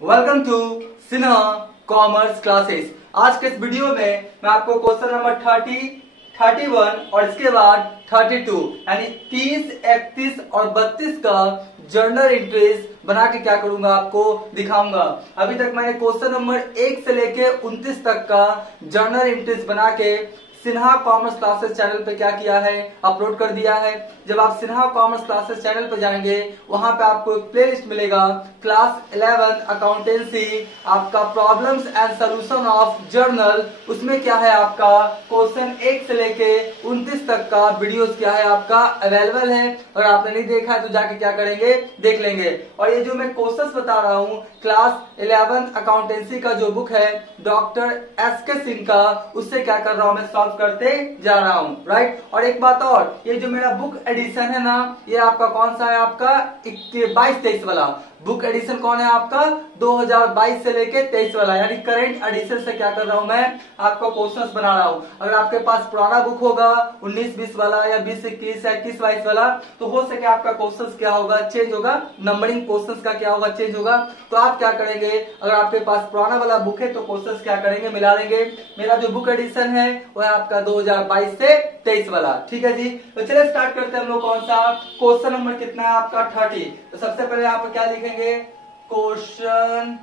Welcome to Sinha commerce classes. आज के इस वीडियो में मैं आपको क्वेश्चन नंबर 30, 31 और इसके बाद 32 यानी 30, 31 और 32 का जर्नल एंट्रीज बना के क्या करूंगा आपको दिखाऊंगा। अभी तक मैंने क्वेश्चन नंबर 1 से लेके 29 तक का जर्नल एंट्रीज बना के सिन्हा कॉमर्स क्लासेस चैनल पे क्या किया है, अपलोड कर दिया है। जब आप सिन्हा कॉमर्स क्लासेस चैनल पे जाएंगे वहां पे आपको एक प्लेलिस्ट मिलेगा, क्लास 11 अकाउंटेंसी, आपका problems and solution of journal. उसमें क्या है, आपका क्वेश्चन 1 से लेके 29 तक का वीडियोस क्या है आपका अवेलेबल है। और आपने नहीं देखा है तो जाके क्या करेंगे, देख लेंगे। और ये जो मैं क्वेश्चंस बता रहा हूँ क्लास 11 अकाउंटेंसी का जो बुक है डॉक्टर एस.के. सिंह का, उससे क्या कर रहा हूँ मैं, सॉल्व करते जा रहा हूँ, राइट। और एक बात और, ये जो मेरा बुक एडिशन है ना, ये आपका कौन सा है, आपका 22-23 वाला बुक एडिशन कौन है आपका, 2022 से लेके 23 वाला, यानी करंट एडिशन से क्या कर रहा हूं मैं, आपका क्वेश्चंस बना रहा हूं। अगर आपके पास पुराना बुक होगा 19-20 वाला या 20-21 या 21-22 वाला, तो हो सके आपका क्वेश्चंस क्या होगा, चेंज होगा, नंबरिंग क्वेश्चंस का क्या होगा, चेंज होगा। तो आप क्या करेंगे, अगर आपके पास पुराना वाला बुक है तो क्वेश्चंस क्या करेंगे, मिला लेंगे। मेरा जो बुक एडिशन है वो है आपका 2022 से 23 वाला, ठीक है जी। तो चलिए स्टार्ट करते हैं हम लोग। कौन सा क्वेश्चन नंबर कितना है आपका, 30। तो सबसे पहले आप क्या लिखेंगे, क्वेश्चन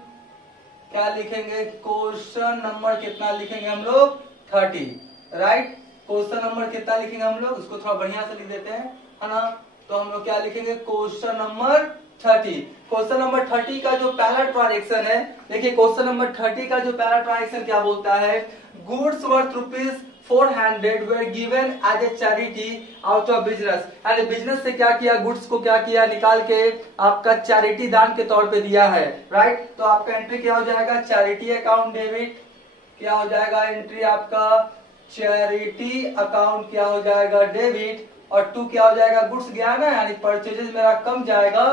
क्या लिखेंगे, क्वेश्चन नंबर कितना लिखेंगे हम लोग, 30, राइट। क्वेश्चन नंबर कितना लिखेंगे हम लोग, उसको थोड़ा बढ़िया से लिख देते हैं, है ना। तो हम लोग क्या लिखेंगे, क्वेश्चन नंबर 30। क्वेश्चन नंबर 30 का जो पहला ट्रांजेक्शन है, देखिए क्वेश्चन नंबर 30 का जो पहला ट्रांजेक्शन क्या बोलता है, goods worth ₹400 were given as a charity out of business। यानी बिजनेस से क्या किया, गुड्स को क्या किया, निकाल के आपका चैरिटी दान के तौर पे दिया है, राइट। तो आपका एंट्री क्या हो जाएगा, चैरिटी अकाउंट डेबिट, क्या हो जाएगा एंट्री आपका, चैरिटी अकाउंट क्या हो जाएगा डेबिट, और 2 क्या हो जाएगा, गुड्स गया ना, यानी परचेजेस मेरा कम जाएगा,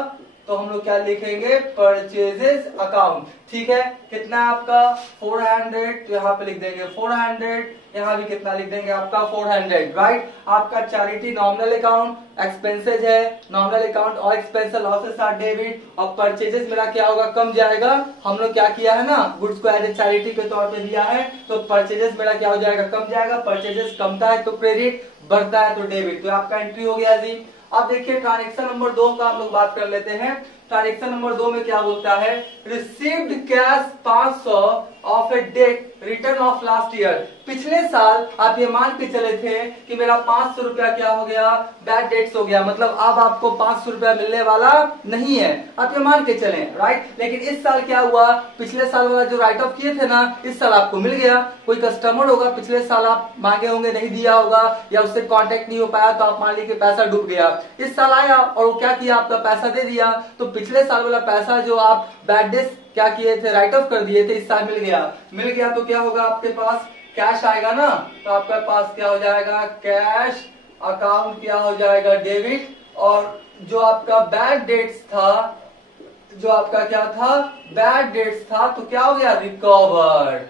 तो हम लोग क्या लिखेंगे, परचेजेस अकाउंट, ठीक है। कितना आपका 400, तो यहाँ पे लिख देंगे 400, यहाँ भी कितना लिख देंगे आपका 400, राइट। आपका चैरिटी नॉमिनल अकाउंट, एक्सपेंसेज है नॉमिनल अकाउंट और एक्सपेंसेस लॉसेस आर डेबिट, और परचेजेस मेरा क्या होगा, कम जाएगा। हम लोग क्या किया है ना, गुड्स को एज ए चैरिटी के तौर पे दिया है, तो परचेजेस मेरा क्या हो जाएगा, कम जाएगा। परचेजेस कमता है तो क्रेडिट, बढ़ता है तो डेबिट। तो आपका एंट्री हो गया जी। अब देखिए ट्रांजेक्शन नंबर 2 का हम लोग बात कर लेते हैं। ट्रांजेक्शन नंबर 2 में क्या बोलता है, received cash 500 of a debt return of last year. पिछले साल आप ये मान के चले थे कि मेरा 500 रुपया क्या हो गया, बैड डेट्स हो गया, मतलब अब आपको 500 रुपया मिलने वाला नहीं है, आप ये मान के चले, राइट। लेकिन इस साल क्या हुआ, पिछले साल वाला जो राइट ऑफ किए थे ना, इस साल आपको मिल गया। कोई कस्टमर होगा, पिछले साल आप मांगे होंगे, नहीं दिया होगा, या उससे कॉन्टेक्ट नहीं हो पाया, तो आप मान लीजिए पैसा डूब गया। इस साल आया और वो क्या किया, आपका पैसा दे दिया, तो पिछले साल वाला पैसा जो आप बैड डेट्स क्या किए थे, राइट ऑफ कर दिए थे, इस साल मिल गया। तो क्या होगा, आपके पास कैश आएगा ना, तो आपके पास क्या हो जाएगा, कैश अकाउंट क्या हो जाएगा, डेबिट। और जो आपका बैड डेट्स था, जो आपका क्या था, बैड डेट्स था, तो क्या हो गया, रिकवर्ड,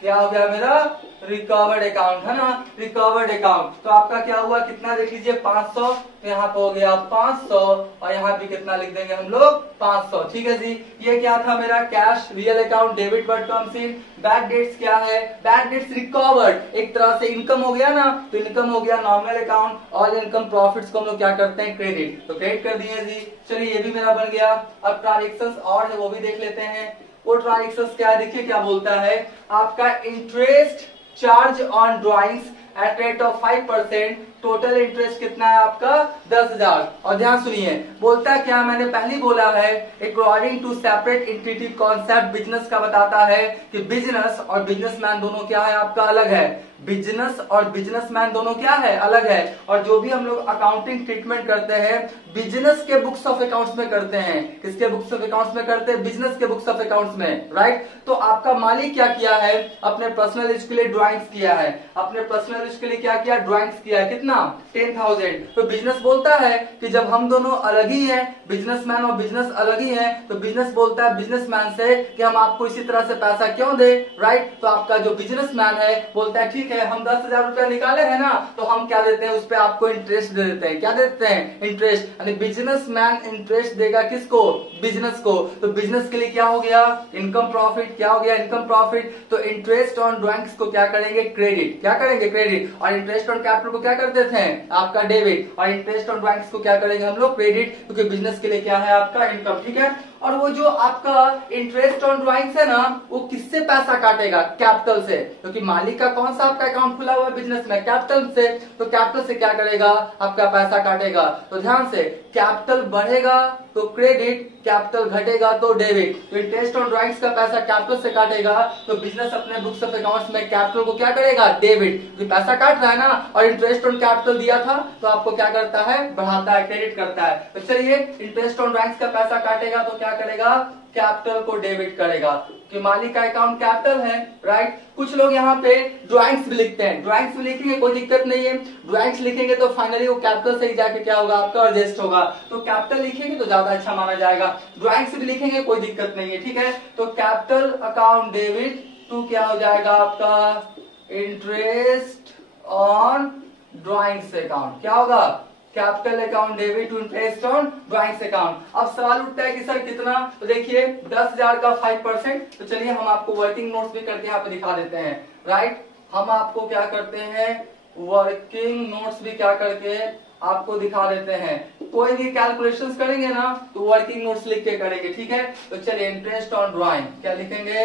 क्या हो गया मेरा, रिकवर्ड अकाउंट, है ना, रिकवर्ड अकाउंट। तो आपका क्या हुआ, कितना देख लीजिए, 500, तो यहाँ पे हो गया 500, और यहाँ भी कितना लिख देंगे हम लोग, 500, ठीक है जी। ये क्या था मेरा, cash real account debit word comes इन। बैड डेट्स क्या है, बैड डेट्स रिकवर्ड, एक तरह से इनकम हो गया ना, तो इनकम हो गया नॉमिनल अकाउंट, और इनकम प्रॉफिट्स को हम लोग क्या करते हैं, क्रेडिट, तो क्रेडिट कर दिए जी। चलिए ये भी मेरा बन गया। अब ट्रांजेक्शन और है वो भी देख लेते हैं। वो ट्रांजेक्शन क्या है, देखिए क्या बोलता है, आपका interest charge on drawings at rate of 5%, total interest कितना है आपका, 10,000। और ध्यान सुनिए, बोलता है क्या, मैंने पहले बोला है, according to separate entity concept business का बताता है कि बिजनेस और बिजनेसमैन दोनों क्या है आपका, अलग है। बिजनेस और बिजनेसमैन दोनों क्या है, अलग है। और जो भी हम लोग अकाउंटिंग ट्रीटमेंट करते हैं बिजनेस के बुक्स ऑफ अकाउंट्स में करते हैं। किसके बुक्स ऑफ अकाउंट्स में करते हैं, बिजनेस के बुक्स ऑफ अकाउंट्स में, राइट। तो आपका मालिक क्या किया है, अपने पर्सनल यूज के लिए ड्राइंग्स किया है, अपने पर्सनल यूज के लिए क्या किया, ड्राइंग्स किया है, कितना कितना 10,000। तो बिजनेस बोलता है कि जब हम दोनों अलग ही हैं, बिजनेसमैन और बिजनेस अलग ही हैं, तो बिजनेस बोलता है बिजनेसमैन से कि हम आपको इसी तरह से पैसा क्यों दे, राइट। तो आपका जो बिजनेसमैन है बोलता है ठीक है हम 10,000 रुपया निकाले हैं ना, तो हम क्या देते हैं उस पर आपको इंटरेस्ट दे देते हैं। क्या देते हैं? इंटरेस्ट। यानी बिजनेसमैन इंटरेस्ट देगा किसको? बिजनेस को। तो बिजनेस के लिए क्या हो गया? Income profit. क्या हो गया? Income profit. तो इंटरेस्ट ऑन ड्राइंग्स को क्या करेंगे? क्रेडिट। क्या करेंगे? क्रेडिट। और इंटरेस्ट ऑन कैपिटल को क्या कर देते हैं? आपका डेबिट। और इंटरेस्ट ऑन ड्राइंग्स को क्या करेंगे हम लोग? क्रेडिट, क्योंकि बिजनेस के लिए क्या है? आपका इनकम। ठीक है। और वो जो आपका इंटरेस्ट ऑन ड्राइंग्स है ना, वो किससे पैसा काटेगा? कैपिटल से, क्योंकि मालिक का कौन सा आपका अकाउंट खुला हुआ है बिजनेस में? कैपिटल से। तो कैपिटल से क्या करेगा? आपका पैसा काटेगा। तो ध्यान से, कैपिटल बढ़ेगा तो क्रेडिट, कैपिटल घटेगा तो डेबिट। तो इंटरेस्ट ऑन ड्राइंग्स का पैसा कैपिटल से काटेगा, तो बिजनेस अपने बुक्स ऑफ अकाउंट्स में कैपिटल को क्या करेगा? डेबिट, क्योंकि पैसा काट रहा है ना। और इंटरेस्ट ऑन कैपिटल दिया था तो आपको क्या करता है? बढ़ाता है, क्रेडिट करता है। तो चलिए, इंटरेस्ट ऑन ड्राइंग्स का पैसा काटेगा तो क्या करेगा? कैपिटल को डेबिट करेगा, कि मालिक का अकाउंट कैपिटल है, राइट। कुछ लोग यहाँ पे ड्राइंग्स भी लिखते हैं, ड्राइंग्स भी लिखेंगे कोई दिक्कत नहीं है। ड्राइंग्स लिखेंगे तो फाइनली वो कैपिटल से ही जाके क्या होगा? आपका एडजस्ट होगा। तो कैपिटल लिखेंगे तो ज्यादा अच्छा माना जाएगा। ड्राइंग्स भी लिखेंगे कोई दिक्कत नहीं है, ठीक है। तो कैपिटल अकाउंट डेबिट टू क्या हो जाएगा? आपका इंटरेस्ट ऑन ड्राइंग्स अकाउंट। क्या होगा? Capital account debit to interest on drawings account. अब सवाल उठता है कि सर कितना? तो देखिए 10,000 का 5%। तो चलिए हम आपको वर्किंग नोट्स भी करके यहाँ पे दिखा देते हैं, राइट। हम आपको क्या करते हैं? वर्किंग नोट्स भी क्या करके आपको दिखा देते हैं। कोई भी कैलकुलेशंस करेंगे ना तो वर्किंग नोट्स लिख के करेंगे, ठीक है। तो चलिए, इंटरेस्ट ऑन ड्राइंग क्या लिखेंगे?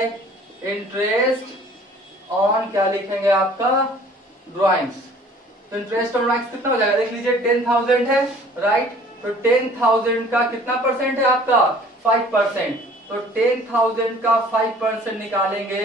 इंटरेस्ट ऑन क्या लिखेंगे? आपका ड्राइंग्स। तो इंटरेस्ट ऑन ड्राइंग्स कितना हो जाएगा? देख लीजिए 10,000 है, राइट। तो 10,000 का कितना परसेंट है आपका? 5%। तो 10,000 का 5% निकालेंगे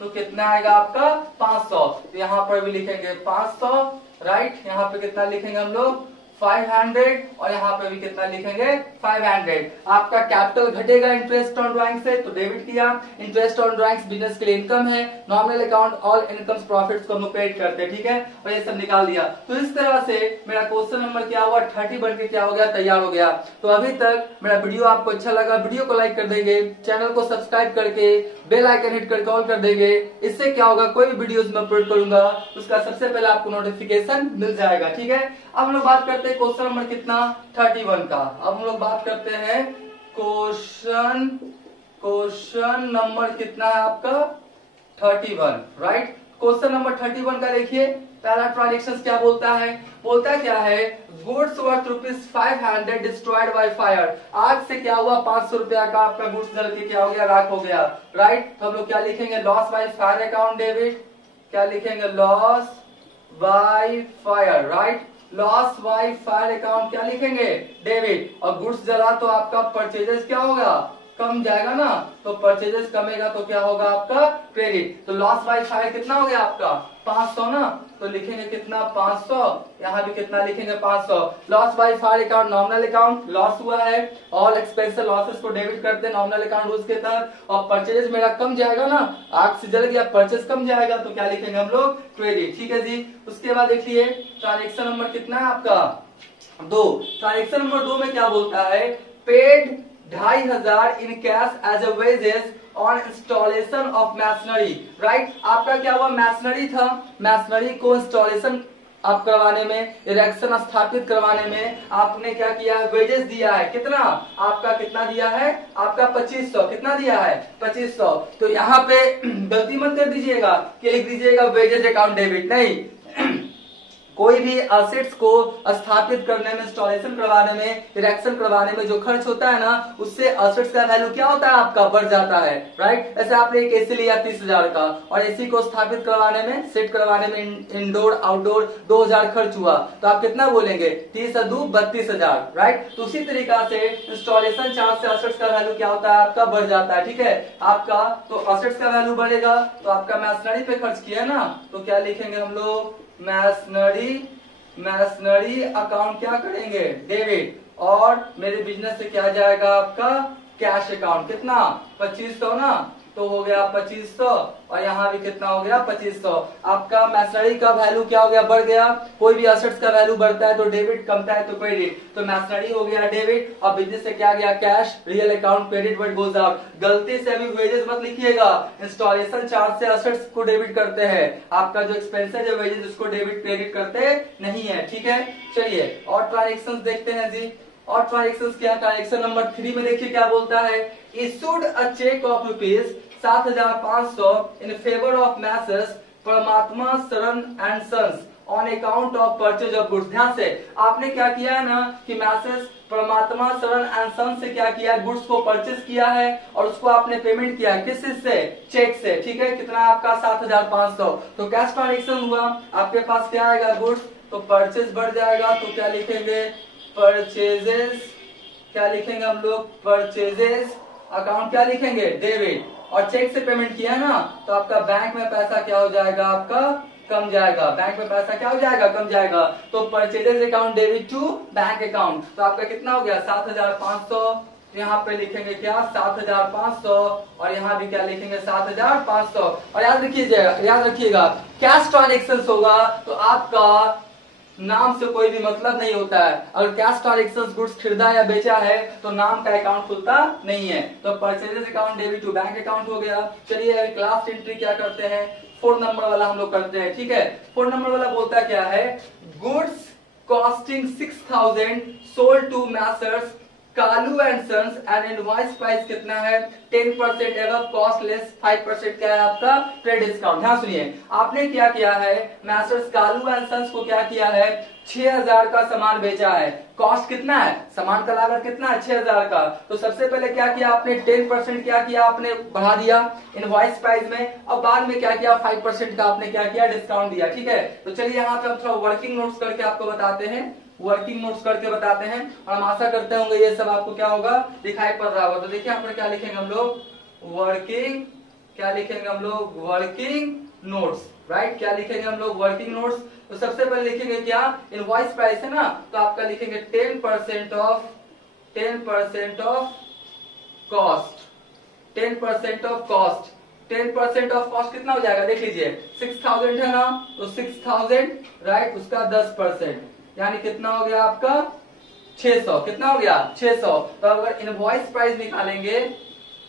तो कितना आएगा आपका? 500। तो यहाँ पर भी लिखेंगे 500, राइट। यहाँ पे कितना लिखेंगे हम लोग? 500। और यहाँ पे भी कितना लिखेंगे? 500। आपका कैपिटल घटेगा इंटरेस्ट ऑन ड्राइंग से, तो डेबिट किया। इंटरेस्ट ऑन ड्राइंग्स बिजनेस के लिए इनकम है। Nominal account all incomes profits को हम लोग क्रेडिट करते हैं, ठीक है। और ये सब निकाल दिया। तो इस तरह से मेरा क्वेश्चन नंबर क्या हुआ? 30 बन के क्या हो गया? तैयार हो गया। तो अभी तक मेरा वीडियो आपको अच्छा लगा, वीडियो को लाइक कर देंगे, चैनल को सब्सक्राइब करके बेल आइकन हिट करके ऑल कर देंगे। इससे क्या होगा? कोई भी वीडियोस मैं अपलोड करूंगा उसका सबसे पहले आपको नोटिफिकेशन मिल जाएगा, ठीक है। अब हम लोग बात करते हैं क्वेश्चन नंबर कितना? 31 का। अब हम लोग बात करते हैं क्वेश्चन नंबर कितना है आपका? 31, राइट। क्वेश्चन नंबर 31 का देखिए, पहला ट्रांजेक्शन क्या बोलता है? बोलता क्या है? Goods worth ₹500 destroyed by fire. आग से क्या हुआ? 500 रुपया का आपका गुड्स जल के क्या हो गया? राख हो गया, राइट। तो हम लोग क्या लिखेंगे? Loss by fire account debit. क्या लिखेंगे? Loss by fire, right. Loss by fire account क्या लिखेंगे? डेबिट। और गुड्स जला तो आपका परचेजेस क्या होगा? कम जाएगा ना। तो परचेजेस कमेगा तो क्या होगा? आपका क्रेडिट। तो लॉस बाय फायर कितना हो गया आपका? 500 ना। तो लिखेंगे कितना? 500। यहाँ भी कितना लिखेंगे? 500। Loss by fire account nominal account, loss हुआ है। ऑल एक्सपेंसेस लॉसेस को डेबिट करते हैं नॉमिनल अकाउंट रूल्स के तहत। और परचेजेस मेरा कम जाएगा ना, आग से जल गया, परचेज कम जाएगा, तो क्या लिखेंगे हम लोग? क्रेडिट, ठीक है जी। उसके बाद देखिए ट्रांजेक्शन नंबर कितना है आपका? 2। ट्रांजेक्शन नंबर 2 में क्या बोलता है? Paid 2,500 in cash as a wages on installation of masonry, right. आपका क्या हुआ? मैसनरी था, मैसनरी को इंस्टॉलेशन आप करवाने में, इरेक्शन स्थापित करवाने में आपने क्या किया? वेजेस दिया है। कितना? आपका कितना दिया है? आपका 2500। कितना दिया है? 2500। तो यहाँ पे गलती मत कर दीजिएगा कि लिख दीजिएगा वेजेस अकाउंट डेबिट, नहीं। कोई भी असेट्स को स्थापित करने में, इंस्टॉलेशन करवाने में, इरेक्शन करवाने में जो खर्च होता है ना, उससे असेट्स का वैल्यू क्या होता है? आपका बढ़ जाता है, राइट। ऐसे आपने एक एसी लिया 30,000 का, और एसी को स्थापित करवाने में, सेट करवाने में इंडोर आउटडोर 2,000 खर्च हुआ, तो आप कितना बोलेंगे? 30 और 2 32,000, राइट। तो उसी तरीका से इंस्टॉलेशन चार्ज से असेट्स का वैल्यू क्या होता है? आपका बढ़ जाता है, ठीक है। आपका तो असेट्स का वैल्यू बढ़ेगा, तो आपका मैसनरी पे खर्च किया ना, तो क्या लिखेंगे हम लोग? मैसनरी अकाउंट क्या करेंगे? डेबिट। और मेरे बिजनेस से क्या जाएगा? आपका कैश अकाउंट। कितना? 2500 ना। तो हो गया 2500 और यहाँ भी कितना हो गया 2500। आपका मैसनरी का वैल्यू क्या हो गया, बढ़ गया। कोई भी असेट्स का वैल्यू बढ़ता है तो डेबिट, कमता है तो क्रेडिट। तो मैसनरी हो गया डेबिट और बिजनेस से क्या गया cash, real account credit but goes out. गलती से अभी वेजेस मत लिखिएगा, इंस्टॉलेशन चार्ज से असेट्स को डेबिट करते हैं, आपका जो एक्सपेंसेस है वेजेस उसको डेबिट क्रेडिट करते नहीं है, ठीक है। चलिए और ट्रांजेक्शन देखते हैं जी। और ट्रांजेक्शन क्या, ट्रांजेक्शन नंबर 3 में देखिए क्या बोलता है, issued a cheque of rupees 7500 in favour of messrs Parmatma Sharan and sons on account of purchase of goods. ध्यान से आपने क्या किया है ना कि message Parmatma Sharan and sons से क्या किया है, गुड्स को परचेज किया है और उसको आपने पेमेंट किया है किस से, चेक से, ठीक है। कितना आपका 7500। तो कैश ट्रांजेक्शन हुआ, आपके पास क्या आएगा गुड्स, तो परचेज बढ़ जाएगा, तो क्या लिखेंगे परचेजेस, क्या लिखेंगे हम लोग परचेजेस, अकाउंट क्या लिखेंगे डेबिट, और चेक से पेमेंट किया है ना तो आपका बैंक में पैसा क्या हो जाएगा, आपका कम जाएगा, बैंक में पैसा क्या हो जाएगा, कम जाएगा। तो purchases account debit to bank account, तो आपका कितना हो गया 7500। यहाँ पे लिखेंगे क्या 7500 और यहाँ भी क्या लिखेंगे 7500। और याद रखिएगा कैश ट्रांजेक्शन होगा तो आपका नाम से कोई भी मतलब नहीं होता है। अगर कैश ट्रांजेक्शन गुड्स खरीदा या बेचा है तो नाम का अकाउंट खुलता नहीं है। तो purchases account debit to bank account हो गया। चलिए क्लास एंट्री क्या करते हैं, 4 नंबर वाला हम लोग करते हैं, ठीक है। 4 नंबर वाला बोलता क्या है, goods costing 6000 sold to messrs Kalu and sons and invoice price कितना है 10% एवं कॉस्ट लेस 5% क्या है आपका ट्रेड डिस्काउंट। ध्यान सुनिए, आपने क्या किया है, मैसर्स कालू एंड सन्स को क्या किया है 6000 का सामान बेचा है, कॉस्ट कितना है, सामान का लागत कितना है 6000 का। तो सबसे पहले क्या किया आपने 10% क्या किया आपने बढ़ा दिया इनवॉइस प्राइस में, और बाद में क्या किया 5% का आपने क्या किया डिस्काउंट दिया, ठीक है। तो चलिए यहाँ पे हम थोड़ा वर्किंग नोट्स करके आपको बताते हैं, वर्किंग नोट्स करके बताते हैं और हम आशा करते होंगे ये सब आपको क्या होगा दिखाई पड़ रहा होगा। तो देखिए यहाँ पर क्या लिखेंगे हम लोग वर्किंग, क्या लिखेंगे हम लोग वर्किंग नोट्स, राइट, क्या लिखेंगे हम लोग वर्किंग नोट्स। तो सबसे पहले लिखेंगे क्या इनवॉइस प्राइस है ना, तो आपका लिखेंगे 10% of cost, 10% of cost, 10% of cost कितना हो जाएगा देख लीजिए 6000 है ना, तो 6000 राइट, उसका 10% यानी कितना हो गया आपका 600, कितना हो गया 600। तो अगर इनवॉइस प्राइस निकालेंगे,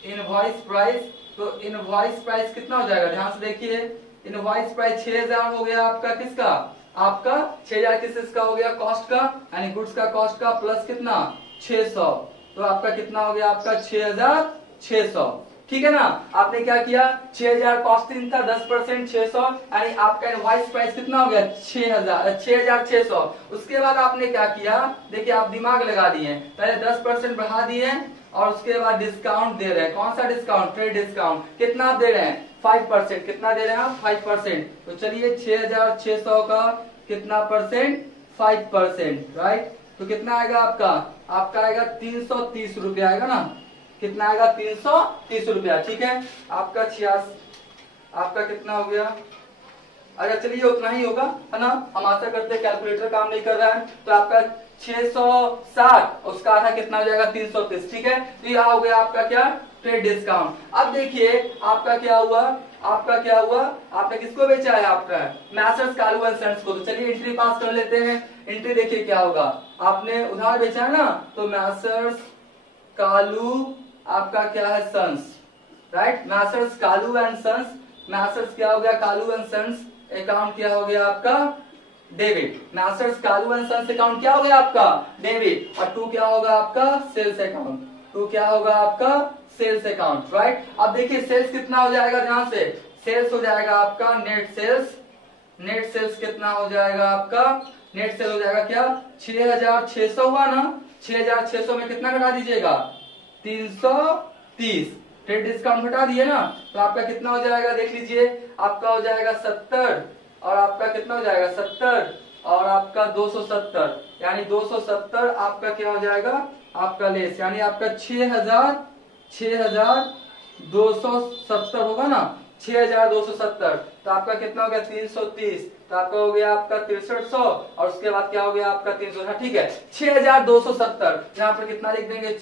इनवॉइस प्राइस, तो इनवॉइस प्राइस कितना हो जाएगा, ध्यान से देखिए इनवॉइस प्राइस 6000 हो गया आपका किसका, आपका 6000 किसका हो गया कॉस्ट का, यानी गुड्स का कॉस्ट का प्लस कितना 600, तो आपका कितना हो गया आपका 6600, ठीक है ना। आपने क्या किया 6000 कॉस्टिंग था 10% 600, यानी आपका इनवॉइस प्राइस कितना हो गया 6600। उसके बाद आपने क्या किया देखिए आप दिमाग लगा दिए, पहले 10% बढ़ा दिए और उसके बाद डिस्काउंट दे रहे हैं, कौन सा डिस्काउंट ट्रेड डिस्काउंट, कितना आप दे रहे हैं 5%, कितना दे रहे हैं आप 5%। तो चलिए 6600 का कितना परसेंट 5%, राइट, तो कितना आएगा आपका, आपका आएगा 330 रुपया आएगा ना, कितना आएगा 330 रुपया, ठीक है। आपका 86, आपका कितना हो गया, अच्छा चलिए उतना ही होगा है ना, हम आशा करते हैं कैलकुलेटर काम नहीं कर रहा है। तो आपका 660 उसका आधा कितना हो जाएगा 330, ठीक है। तो यह हो गया आपका क्या ट्रेड डिस्काउंट। अब देखिए आपका क्या हुआ, आपका क्या हुआ, आपने किसको बेचा है आपका मैसर्स कालू एंड सन्स को। तो चलिए एंट्री पास कर लेते हैं। एंट्री देखिए क्या होगा, आपने उधार बेचा है ना, तो मैसर्स कालू आपका क्या है sons, right, messrs Kalu and sons, messrs क्या हो गया कालू एंड सन्स अकाउंट क्या हो गया आपका debit, messrs Kalu and sons account क्या हो गया आपका डेबिट, और 2 क्या होगा आपका सेल्स अकाउंट, 2 क्या होगा आपका सेल्स अकाउंट, राइट। अब देखिए सेल्स कितना हो जाएगा, ध्यान से सेल्स हो जाएगा आपका नेट सेल्स, नेट सेल्स कितना हो जाएगा आपका, नेट सेल हो जाएगा क्या 6600 हुआ ना, 6600 में कितना घटा दीजिएगा 330, ट्रेड डिस्काउंट हटा दिए ना, तो आपका कितना हो जाएगा देख लीजिए, आपका हो जाएगा 70 और आपका कितना हो जाएगा 70 और आपका 270, यानी 270 आपका क्या हो जाएगा आपका लेस, यानी आपका 6270 होगा ना, 6270, तो आपका कितना हो गया 330, तो आपका हो गया आपका 6300 और उसके बाद क्या हो गया आपका 300, ठीक है 6270, यहाँ पर कितना लिख देंगे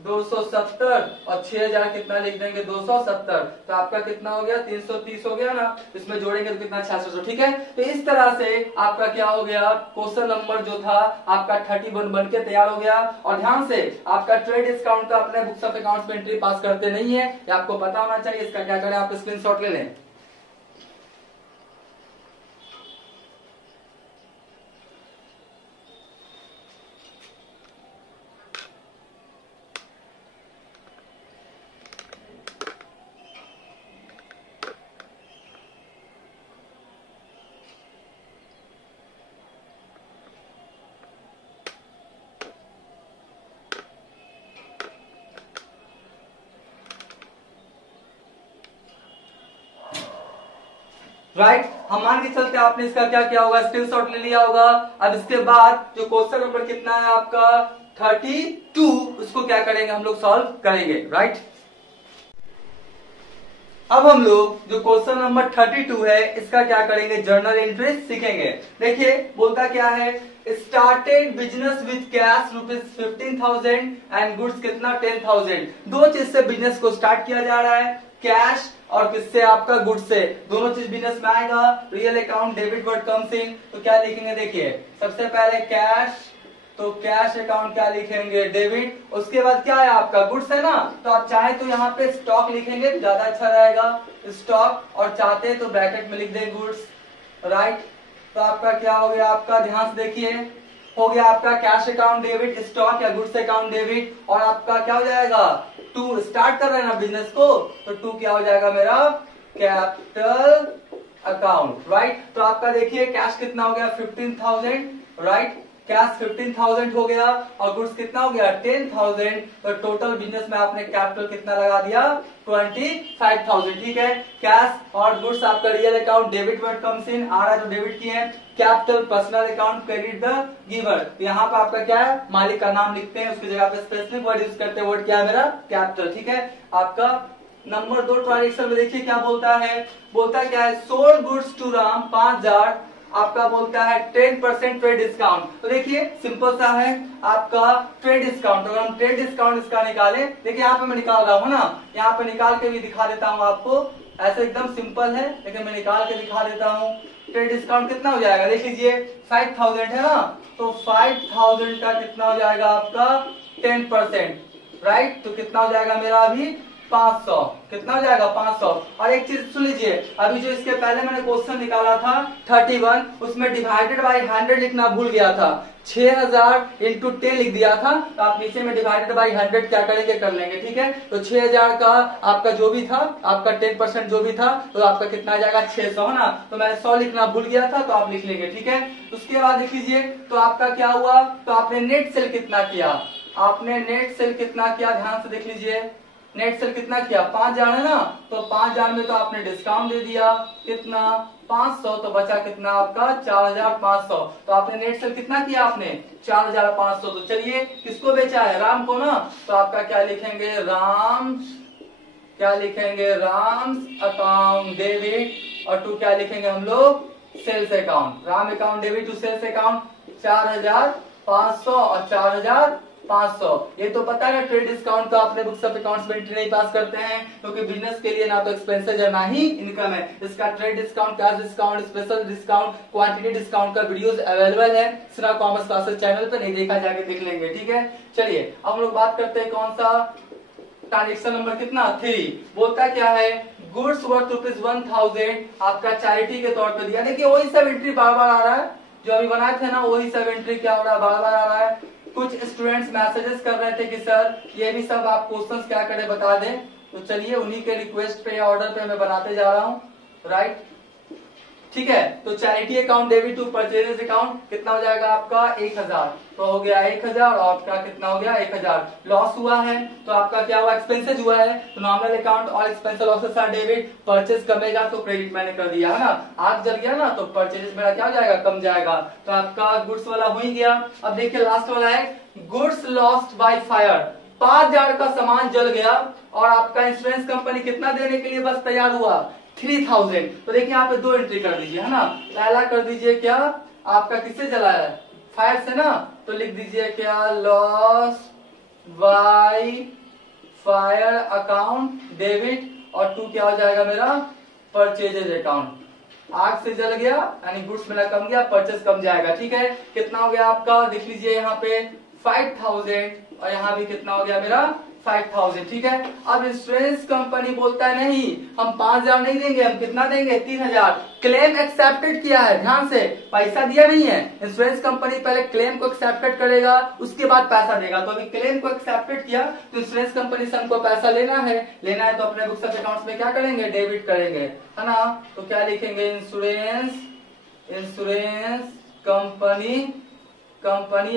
270 और 6000 कितना लिख देंगे 270, तो आपका कितना हो गया 330 हो गया ना, इसमें जोड़ेंगे तो कितना 600। ठीक है, तो इस तरह से आपका क्या हो गया, क्वेश्चन नंबर जो था आपका 31 बन के तैयार हो गया। और ध्यान से आपका ट्रेड डिस्काउंट का अपने बुक्स ऑफ अकाउंट्स में एंट्री पास करते नहीं है, ये आपको पता होना चाहिए। इसका क्या करें, आप स्क्रीनशॉट ले लें। राइट, हम मान के चलते आपने इसका क्या किया होगा, स्क्रीनशॉट ले लिया होगा। अब इसके बाद जो क्वेश्चन नंबर कितना है आपका 32, उसको क्या करेंगे हम लोग, सॉल्व करेंगे। राइट, अब हम लोग जो क्वेश्चन नंबर 32 है इसका क्या करेंगे, जर्नल एंट्री सीखेंगे। देखिए बोलता क्या है, started business with cash ₹15,000 and goods कितना 10,000। दो चीज से बिजनेस को स्टार्ट किया जा रहा है, कैश और किससे, आपका गुड्स से। दोनों चीज बिजनेस में आएगा, real account debit word comes इन, तो क्या लिखेंगे, देखिए सबसे पहले कैश, तो कैश अकाउंट क्या लिखेंगे, डेबिट। उसके बाद क्या है आपका गुड्स है ना, तो आप चाहे तो यहाँ पे स्टॉक लिखेंगे ज्यादा अच्छा रहेगा, स्टॉक, और चाहते तो ब्रैकेट में लिख दें गुड्स। राइट, तो आपका क्या हो गया, आपका ध्यान से देखिए, हो गया आपका कैश अकाउंट डेबिट, स्टॉक या गुड्स अकाउंट डेबिट। और आपका क्या हो जाएगा, टू स्टार्ट कर रहे हैं ना बिजनेस को, तो टू क्या हो जाएगा मेरा, कैपिटल अकाउंट। राइट, तो आपका देखिए कैश कितना हो गया 15,000, राइट, कैश 15,000 हो गया और गुड्स कितना हो गया 10,000, तो टोटल बिजनेस में आपने कैपिटल कितना लगा दिया 25,000। ठीक है, कैश और गुड्स आपका real account debit word comes in, आ रहा है जो डेबिट किए हैं, capital personal account credit the giver. यहाँ पे आपका क्या है, मालिक का नाम लिखते हैं, उसकी जगह पे स्पेसिफिक वर्ड यूज करते हैं, वर्ड क्या है मेरा कैपिटल। ठीक है, आपका नंबर 2 ट्रांजेक्शन में देखिए क्या बोलता है, बोलता क्या है, सोल्ड गुड्स टू राम 5,000, आपका बोलता है 10% ट्रेड डिस्काउंट। तो देखिए सिंपल सा है आपका ट्रेड डिस्काउंट, अगर हम ट्रेड डिस्काउंट इसका निकाले, देखिए यहाँ पे मैं निकाल रहा हूँ ना, यहाँ पे निकाल के भी दिखा देता हूँ आपको, ऐसे एकदम सिंपल है लेकिन मैं निकाल के दिखा देता हूँ। ट्रेड डिस्काउंट कितना हो जाएगा, देख लीजिए 5,000 है ना, तो 5,000 का कितना हो जाएगा आपका 10%। राइट, तो कितना हो जाएगा मेरा अभी 500, कितना हो जाएगा 500। और एक चीज सुन लीजिए, अभी जो इसके पहले मैंने क्वेश्चन निकाला था 31, उसमें डिवाइडेड बाय 100 लिखना भूल गया था, 6,000 इंटू 10 लिख दिया था, तो आप नीचे में डिवाइडेड बाय 100 क्या करेंगे, कर लेंगे। ठीक है, तो 6,000 का आपका जो भी था, आपका 10% जो भी था, तो आपका कितना आ जाएगा 600 है ना, तो मैंने 100 लिखना भूल गया था, तो आप लिख लेंगे। ठीक है, उसके बाद देख लीजिए, तो आपका क्या हुआ, तो आपने नेट सेल कितना किया, आपने नेट सेल कितना किया, ध्यान से देख लीजिए, नेट सेल कितना किया 5,000 है ना, तो 5,000 में तो आपने डिस्काउंट दे दिया, कितना 500, तो बचा कितना आपका 4,500। तो आपने नेट सेल कितना किया, आपने 4,500। तो चलिए किसको बेचा है, राम को ना, तो आपका क्या लिखेंगे, राम, क्या लिखेंगे, राम्स अकाउंट डेबिट, और टू क्या लिखेंगे हम लोग, sales account, Ram account debit to sales account 4,500 और 4,500। ये तो पता है ना, ट्रेड डिस्काउंट तो अपने बुक्स ऑफ अकाउंट्स में एंट्री नहीं पास करते हैं, क्योंकि बिजनेस के लिए ना तो एक्सपेंसेस है ना ही इनकम है। इसका trade discount, cash discount, special discount, quantity discount का वीडियोस अवेलेबल है सिरा कॉमर्स क्लासेस चैनल पे, नहीं देखा जाके देख लेंगे। ठीक है, चलिए अब हम लोग बात करते हैं कौन सा ट्रांजेक्शन नंबर कितना 3, बोलता क्या है, गुड्स वर्थ ₹1,000 आपका चैरिटी के तौर पे दिया। देखिए वही सब एंट्री बार बार आ रहा है, जो अभी बनाए थे ना वही सब एंट्री क्या हो रहा है, बार बार आ रहा है। कुछ स्टूडेंट्स मैसेजेस कर रहे थे कि सर ये भी सब आप क्वेश्चंस क्या करें बता दें, तो चलिए उन्हीं के रिक्वेस्ट पे या ऑर्डर पे मैं बनाते जा रहा हूँ। राइट, ठीक है, तो charity account debit to purchases account कितना हो जाएगा आपका 1,000, तो हो गया 1,000 और आपका कितना हो गया 1,000। लॉस हुआ है तो आपका क्या हुआ, एक्सपेंसेस हुआ है, तो नॉमिनल अकाउंट और expense losses are debit, purchase कमेगा तो क्रेडिट मैंने कर दिया है ना, आग जल गया ना तो परचेजेस मेरा क्या हो जाएगा, कम जाएगा, तो आपका गुड्स वाला हो ही गया। अब देखिए लास्ट वाला है, गुड्स लॉस्ट बाय फायर, 5,000 का सामान जल गया और आपका इंश्योरेंस कंपनी कितना देने के लिए बस तैयार हुआ 3,000। तो देखिए यहाँ पे दो एंट्री कर दीजिए है ना, पहला कर दीजिए क्या, आपका किससे जला है, फायर से ना, तो लिख दीजिए क्या, loss by fire account debit और 2 क्या हो जाएगा मेरा परचेजेज अकाउंट। आग से जल गया यानी गुड्स मेरा कम गया, परचेज कम जाएगा। ठीक है, कितना हो गया आपका देख लीजिए यहाँ पे 5000 और यहाँ भी कितना हो गया मेरा 5000। ठीक है, अब इंश्योरेंस कंपनी बोलता है नहीं हम 5000 नहीं देंगे, हम कितना देंगे 3000। क्लेम एक्सेप्टेड किया है, ध्यान से, पैसा दिया नहीं है। इंश्योरेंस कंपनी पहले क्लेम को एक्सेप्टेड करेगा उसके बाद पैसा देगा। तो अभी क्लेम को एक्सेप्टेड किया तो इंश्योरेंस कंपनी से हमको पैसा लेना है तो अपने बुक्स ऑफ अकाउंट्स में क्या करेंगे डेबिट करेंगे, है ना। तो क्या लिखेंगे इंश्योरेंस कंपनी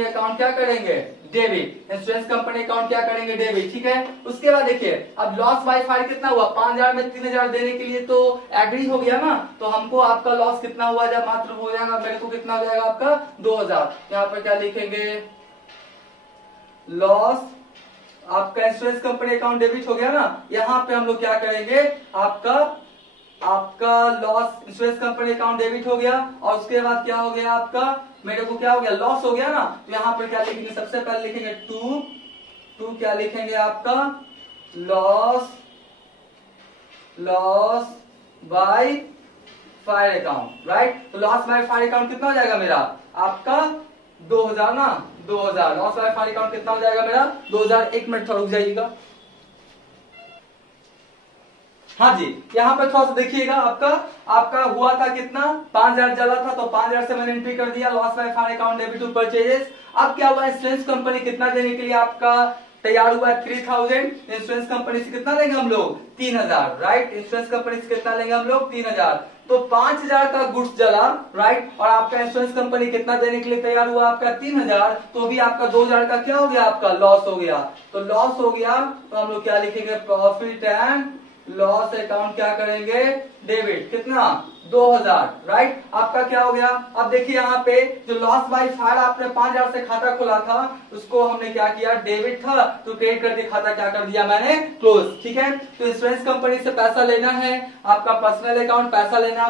अकाउंट क्या करेंगे डेबिट, इंश्योरेंस कंपनी अकाउंट क्या करेंगे डेबिट। ठीक है, उसके बाद देखिए अब लॉस बाय फायर कितना हुआ 5000 में 3000 देने के लिए तो एग्री हो गया ना, तो हमको आपका लॉस कितना हुआ जब मात्र हो जाएगा मेरे को कितना हो जाएगा आपका 2000। यहाँ पर क्या लिखेंगे लॉस, आपका इंश्योरेंस कंपनी अकाउंट डेबिट हो गया ना। यहाँ पे हम लोग क्या करेंगे आपका loss insurance company account debit हो गया और उसके बाद क्या हो गया आपका मेरे को क्या हो गया लॉस हो गया ना। तो यहाँ पर क्या लिखेंगे सबसे पहले लिखेंगे टू क्या लिखेंगे आपका loss by fire account, right. तो लॉस बाय फायर अकाउंट कितना हो जाएगा मेरा आपका 2000 ना, 2000 लॉस बाय फायर अकाउंट कितना हो जाएगा मेरा 2000। एक मिनट थोड़ा रुक जाइएगा। हाँ जी, यहाँ पे थोड़ा सा देखिएगा आपका हुआ था कितना 5000 जला था तो 5000 से मैंने एंट्री कर दिया loss by fire account debit to purchases. अब क्या हुआ इंश्योरेंस कंपनी कितना देने के लिए आपका तैयार हुआ 3000। इंश्योरेंस कंपनी से कितना लेंगे हम लोग 3000, राइट। इंश्योरेंस कंपनी से कितना लेंगे हम लोग 3000। तो 5000 का गुड्स जला, राइट, और आपका इंश्योरेंस कंपनी कितना देने के लिए तैयार हुआ आपका 3000। तो भी आपका 2000 का क्या हो गया आपका लॉस हो गया। तो लॉस हो गया तो हम लोग क्या लिखेंगे प्रॉफिट एंड लॉस अकाउंट क्या करेंगे डेबिट कितना 2000, राइट। आपका क्या हो गया अब देखिए यहाँ पे जो लॉस बाय फायर आपने 5000 से खाता खोला था उसको हमने क्या किया डेबिट था तो क्रेडिट करके खाता क्या कर दिया मैंने क्लोज। ठीक है, तो इंश्योरेंस कंपनी से पैसा लेना है आपका पर्सनल अकाउंट पैसा लेना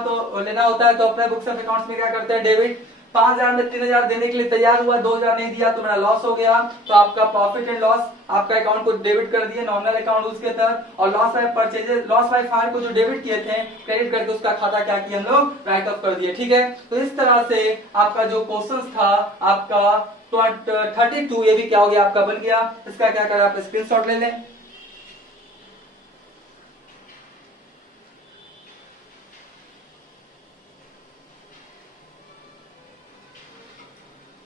होता है तो अपने बुक्स ऑफ अकाउंट्स में क्या करते हैं डेबिट। 5000 में 3000 देने के लिए तैयार हुआ 2000 नहीं दिया तो मेरा लॉस हो गया। तो आपका प्रॉफिट एंड लॉस आपका अकाउंट को डेबिट कर दिए नॉर्मल अकाउंट उसके तहत और loss by purchases loss by fire को जो डेबिट किए थे क्रेडिट करके उसका खाता क्या किया हम लोग राइट ऑफ कर दिए। ठीक है, तो इस तरह से आपका जो क्वेश्चन था आपका 32 ये भी क्या हो गया आपका बन गया। इसका क्या करें आप स्क्रीनशॉट ले लें।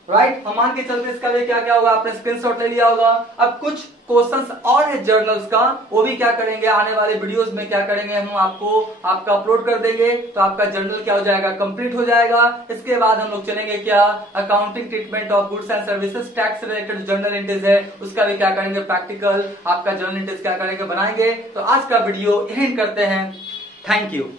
राइट, हम मान के चलते इसका भी क्या क्या होगा आपने स्क्रीनशॉट ले लिया होगा। अब कुछ क्वेश्चंस और है जर्नल्स का वो भी क्या करेंगे आने वाले वीडियोस में क्या करेंगे हम आपको आपका अपलोड कर देंगे तो आपका जर्नल क्या हो जाएगा कंप्लीट हो जाएगा। इसके बाद हम लोग चलेंगे क्या accounting treatment of goods and services tax related journal entries है उसका भी क्या करेंगे प्रैक्टिकल आपका जर्नल एंट्रीज क्या करेंगे बनाएंगे। तो आज का वीडियो एंड करते हैं, थैंक यू।